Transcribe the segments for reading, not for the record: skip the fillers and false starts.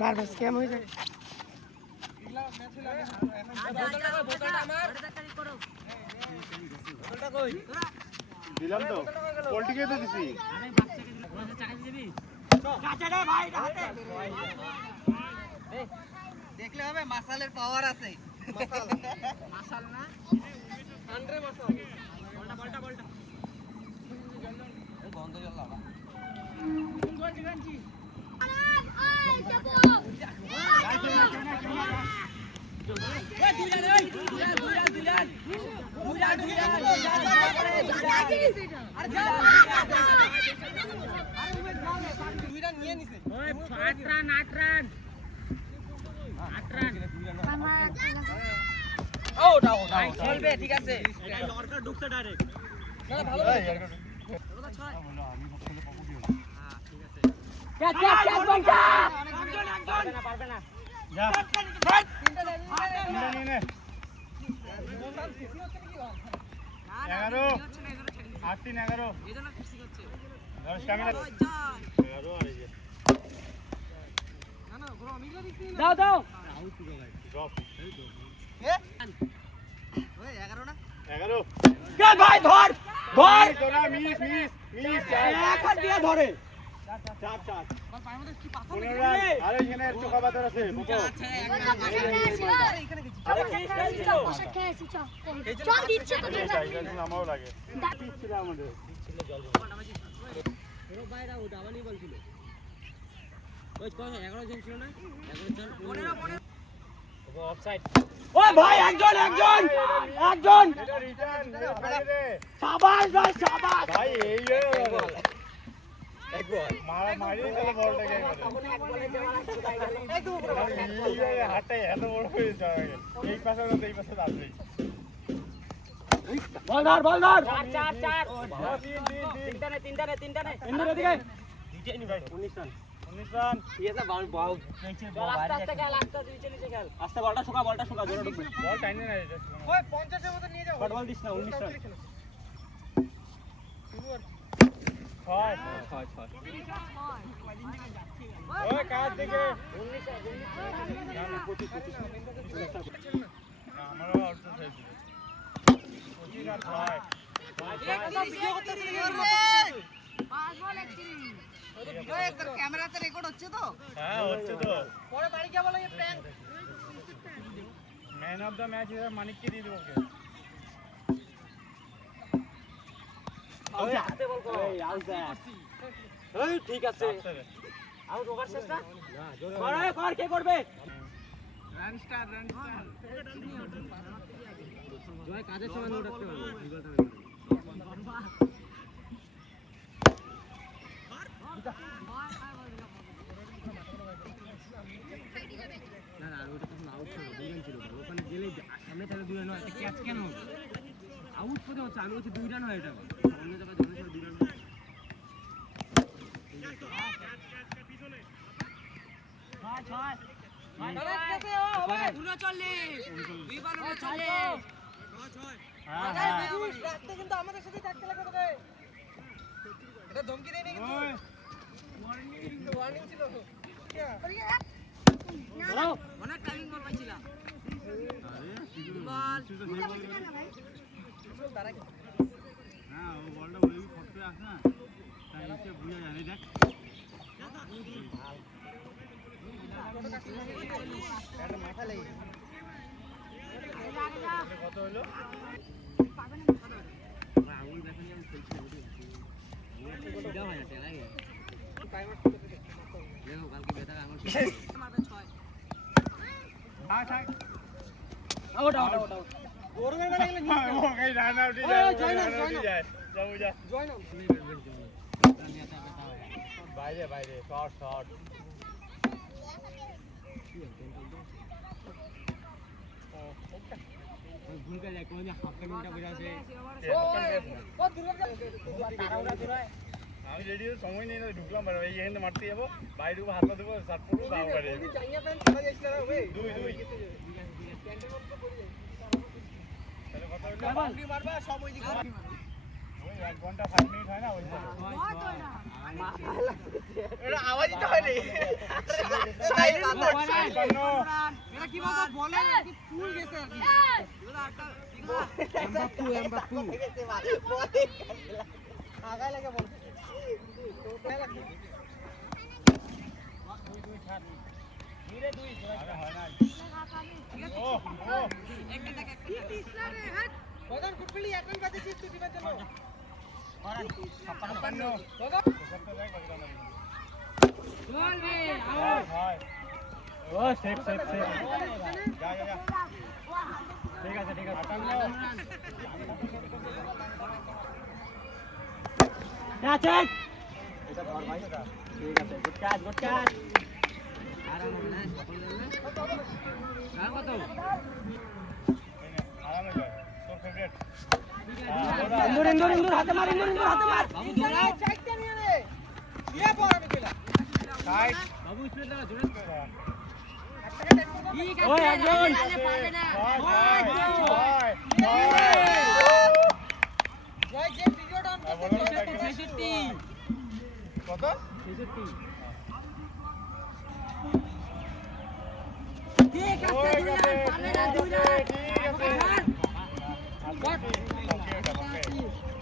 বারবার স্ক্যাম হয়ে যায়। দিলাম তো পোল্ট্রিকে তো দিছি। দেখলে হবে মাসালের পাওয়ার আছে। মাসাল না আন্ড্রে মাসাল। বলটা গন্ধ জল লাগা। ঠিক আছে ঢুকছে ডাইরেক্ট পারবে না যা 11 8 3 11 দাও দাও ড্রপ এ ওই 11 না 11 কে ভাই ধর ধর তোরা মিস এখন দিয়ে ধরে চাপ আরে এখানে চোখা বাজার আছে বুঝো চল দিচ্ছে তো আমারও লাগে ছিল আমাদের জল বাইরা ও দাবানি বলছিল ওই কোন 11 জন ছিল না 11 জন 15 অফসাইড ওই ভাই একজন শাবাশ ভাই শাবাশ ভাই এই একবার মারি গেল বলটাকে এই হাতে এত বড় হয়ে যায় এই পাশে না এই পাশে আসবে বল ধর 4 তিনটানে এন্ডার এদিকে দিতে নি ভাই 19 রান ঠিক আছে বল আস্তে নিচে খেল আস্তে বলটা শুকা জোরে ঢুকবে বল টাইনে না ওই 50 এর মতো নিয়ে যাও ফুটবল দিস না 19 রান ছয় ওই কাজ থেকে 19 না 25 আমারও আউট হয়ে গেছে 25 না 6 ক্যামেরাতে রেকর্ড হচ্ছে তো হ্যাঁ হচ্ছে তো পরে বাড়ি গিয়ে বলো এই prank man of the match এর মানিককে দিয়ে দেবো ওকে ওই আস্তে বল করো এই আউট এই ঠিক আছে আউট ওভার শেষ না কর কে করবে রান স্টার জয় কাজের সময় নোট রাখতে পারবো না ওটা তখন আউট ছিল দুই রান ছিল ওখানে গেলে সামনে থেকে দুই রান হয় ক্যাচ কেন আউট করে হচ্ছে আমি হচ্ছে দুই রান হয় এটা অন্য জায়গায় ধরে ছিল দুই রান কিন্তু আমাদের সাথে থাকতে লাগে তোকে এটা ধমকি দেয়নি কিন্তু ওয়ার্নিং ছিল অনেক টাইমিং বল পাইছিলাম হ্যাঁ ও বলটা ওই ফটো আসে না তাই এসে বুঝা যায় দেখ এটা মাথা লেগে কত হলো আঙুল দেখেন আমি খেলছি ওটা হয় না লাগে টাইমার দেখো কালকে বেটা আঙুল মারবে 6 থাক আউট ওরঙ্গের বেলা গেলে ও গাই রান আউট যায় যাও যা জয়েন বাইরে শর্ট ভুল করে যায় কোন হাফ মিনিটটা বের আছে আমি রেডি সময় নেই ঢুকলাম এই এখানে মারতে যাবো বাইরে ঢুকবো হাতটা দেবো শার্ট পরবো তাও পারে দুই ওই 1 ঘন্টা 5 মিনিট হয় না ওই আওয়াজই তো হয়নি এটা কি বলতো বলে কি ফুল গেছে আর কি এমবাপ্পু আগায় লাগে বল ধীরে দুই হয় না ও একটা দেখ একটা ইসলাম রে হাট বদন কুটপিলি এখন বাজে চিজ তুই দিবার জন্য করেন 56 বদন চল রে আউট ও সেফ যা ঠিক আছে 58 ক্যাচ এটা ধর ভাই ঠিক আছে গুড ক্যাচ আরাম না না কত আরামে যায় তোর ফেভারিট ইন্দুর হাতে মার বাবু ধরা চাইতে নিয়ে রে ইয়া পর আমি কইলা সাইড বাবু স্পিড লাগা জোরে ঠিক আছে ওই একজন পারবে না জয় যে ভিডিও ডাউন করতে 66 কত 66 ঠিক আছে পারবে না দুই রান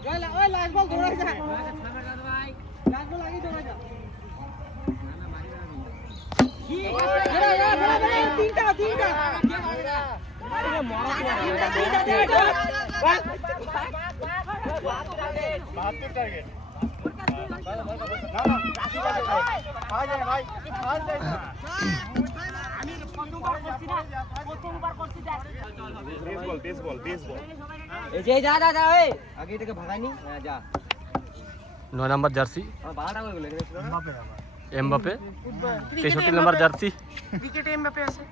জয় ওই লাস্ট বল দৌড়াই যা ভাই লাস্ট বল আগেই দৌড়াই যা না মারি না ঠিক আছে তিনটা কে মারবে না আরে মরা তিনটা দে বাহাত্তর টার্গেট আমি প্রথমবার করছি বেসবল এই যে যা ওই আগে এটাকে ভাগাইনি হ্যাঁ যা 9 নাম্বার জার্সি আমার বারোটা হয়ে গেল এখানে ছিল না এমবাপে 63 নাম্বার জার্সি ক্রিকেটে এমবাপে আছে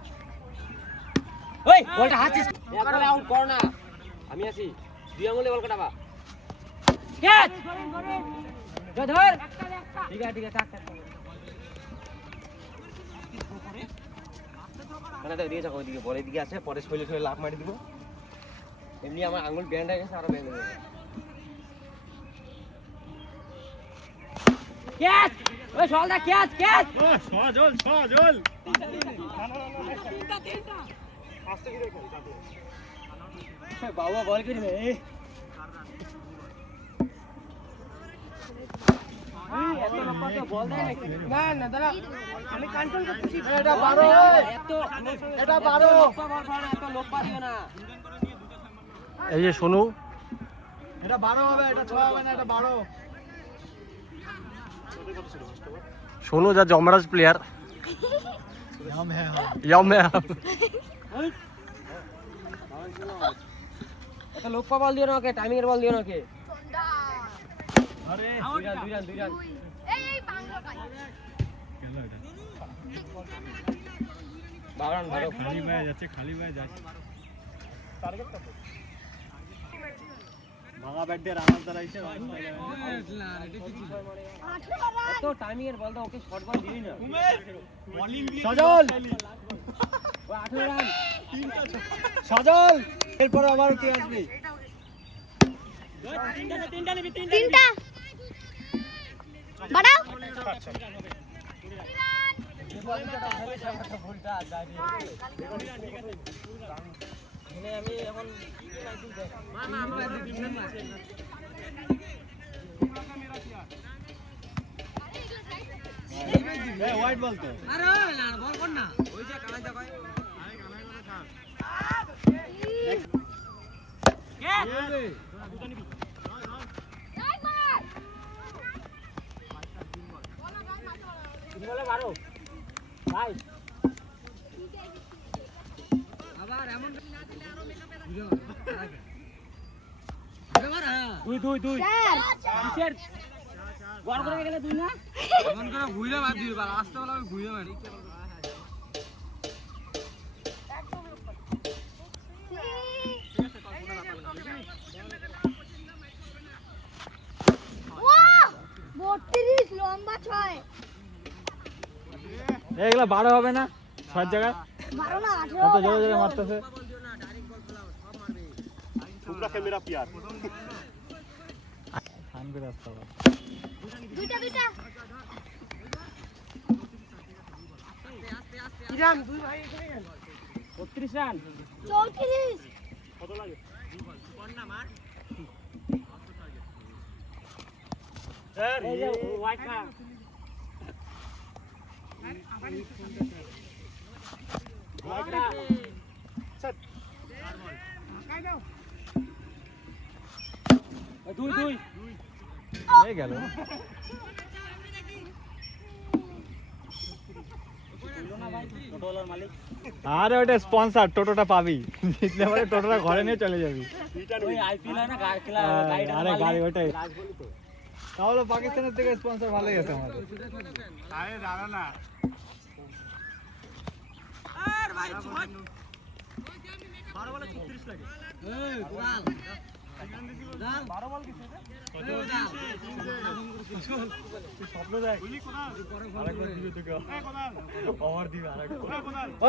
ওই বলটা হাতছিস একবারে আউট কর না আমি আছি দুই আঙুলে বল কাটাবা ক্যাচ যা ধর ঠিক আছে থাক মানে দেখ দিয়ে যাও ওইদিকে বলের দিকে আছে পরে শৈলে লাভ মারি দিব এমনি আমার আঙুল ব্যান্ড হয়ে গেছে আরো ব্যান্ড হয়ে যাবে ক্যাচ ওই সলদা ক্যাচ সজল বাবা বল করে দে এত লম্বা তো বল দেয় নাকি না দাদা আমি কন্ট্রোল করতেছি এটা 12 এটা 12 লম্বা বল না এত লম্বা দিও না এই যে সোনু এটা 12 হবে এটা 6 হবে না এটা 12 সোনু যা জমরাজ প্লেয়ার ইয়াম হ্যাঁ এটা লম্বা বল দিও না ওকে টাইমিং এর বল দিও না ওকে আরে দুই রান এই বাংলা ভাই বাবরান ভালো খালি ভাই যাচ্ছে টার্গেট কত ভাঙা ব্যাট দিয়ে রানার দ্বারা এসে এত টাইমিং এর বল দাও ওকে শর্ট বল দিই না সজল ও 18 রান সজল এরপর আবার কে আসবে তিনটা বাড়াও আমি এখন হোয়াইট বল তো আরে না বল কর না ওই যে কালাই দা কয় ভাই আবার এমন না দিলে আরো মেকআপে দুই কিসের গড় করে গেলে দুই না এমন করে ভুইরা মার দিবি বাল আস্তে বলা আমি ভুইরা মারি লম্বা 6 এগুলা 12 হবে না 6 জায়গায় 12 না 18 কত জোরে জোরে মারতেছে তোমরা ক্যামেরা পিয়ার খান করে আসতে হবে দুইটা আস্তে কিরাম দুই ভাই এখানে গেল 32 রান 34 এই যে হোয়াইট কার্ড দুই দুই হয়ে গেল টোটোলার মালিক আরে ওটা স্পন্সর টোটোটা পাবি জিতলে পরে টোটোটা ঘরে নিয়ে চলে যাবি ওই আইপিএল হয় না গাড়ি খেলা গাড়ি আরে গাড়ি ওটাই তাহলে পাকিস্তানের থেকে স্পন্সর ভালোই আছে আমাদের আরে দাঁড়া না আর ভাই ছয় 12 বলে 36 লাগে এই গোপাল 12 বল কিছু স্বপ্ন দেখ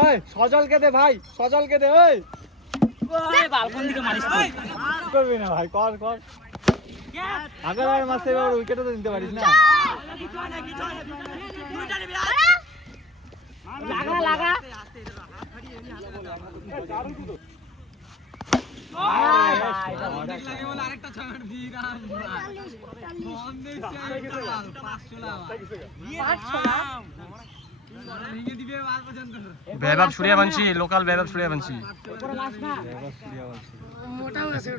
ওই সজলকে দে ভাই সজলকে দে ওই ওই বালকন দিকে মারিস তুই করবি না ভাই কর কর আগের মাসে এবার উইকেটও তো নিতে পারিস না লাগা লাগা লাগে বলে আরেকটা ছয় দিরাম ফোন দিছে আরেকটা 500 লাভ 500 লাভ ভেঙে দিবে মাল পর্যন্ত वैभव सूर्यवंशी लोकल वैभव सूर्यवंशी উপরে লাস না মোটাও আছে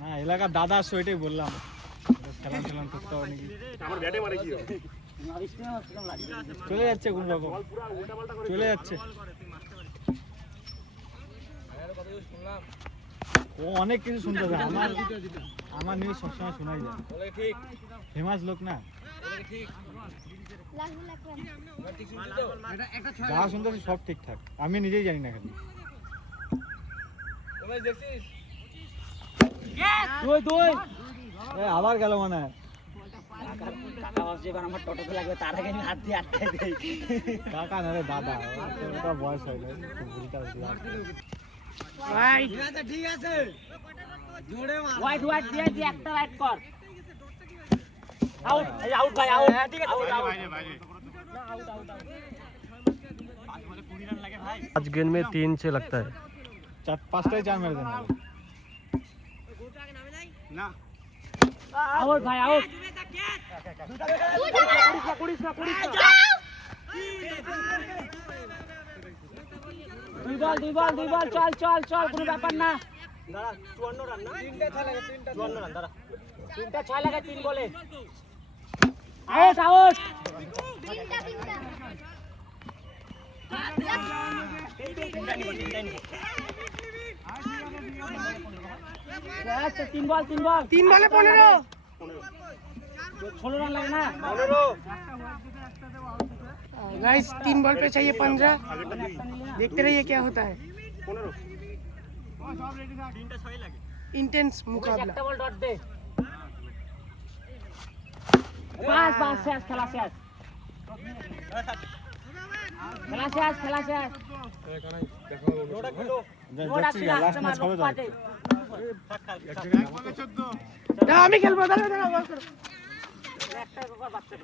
না এলাকার দাদা আসছে ওইটাই বললাম খেলাম খেলাম করতে হবে নাকি চলে যাচ্ছে কোন রকম চলে যাচ্ছে ও অনেক কিছু শুনতে হবে আমার নিউজ সবসময় শোনাই যায় ফেমাস লোক না যা শুনতেছি সব ঠিকঠাক আমি নিজেই জানি না খালি দুই দুই আবার গেল মনে হয় কাকা ভাবছে এবার আমার টোটোতে লাগবে তার আগে আমি হাত দিয়ে আটকাই দেই কাকা না রে দাদা ওটা বয়স হয় না ভুলটা ভাই ঠিক আছে জোরে মার হোয়াইট হোয়াইট দিয়ে দিয়ে একটা রাইট কর আউট এই আউট ভাই আউট ঠিক আছে আউট আউট आज गेंद में 3-6 लगता है চার পাঁচটাই চার মেরে দেন আউট ভাই আউট দুই বল চল চল চল কোনো ব্যাপার না দাঁড়া 54 রান না তিনটা ছয় লাগে 54 রান দাঁড়া তিনটা ছয় লাগে তিন বলে আউট আউট আচ্ছা তিন বল তিন বলে 15 16 রান লাগে না 15 गाइस 3 बॉल पे चाहिए 15 देखते रहिए क्या होता है 15 इंटेंस मुकाबला একটা বল ডট দে বাস বাস শেষ খেলা শেষ খেলা শেষ লাস্ট ম্যাচ হবে তো আমি খেলবো দাঁড়া বল করো একটা বাচ্চা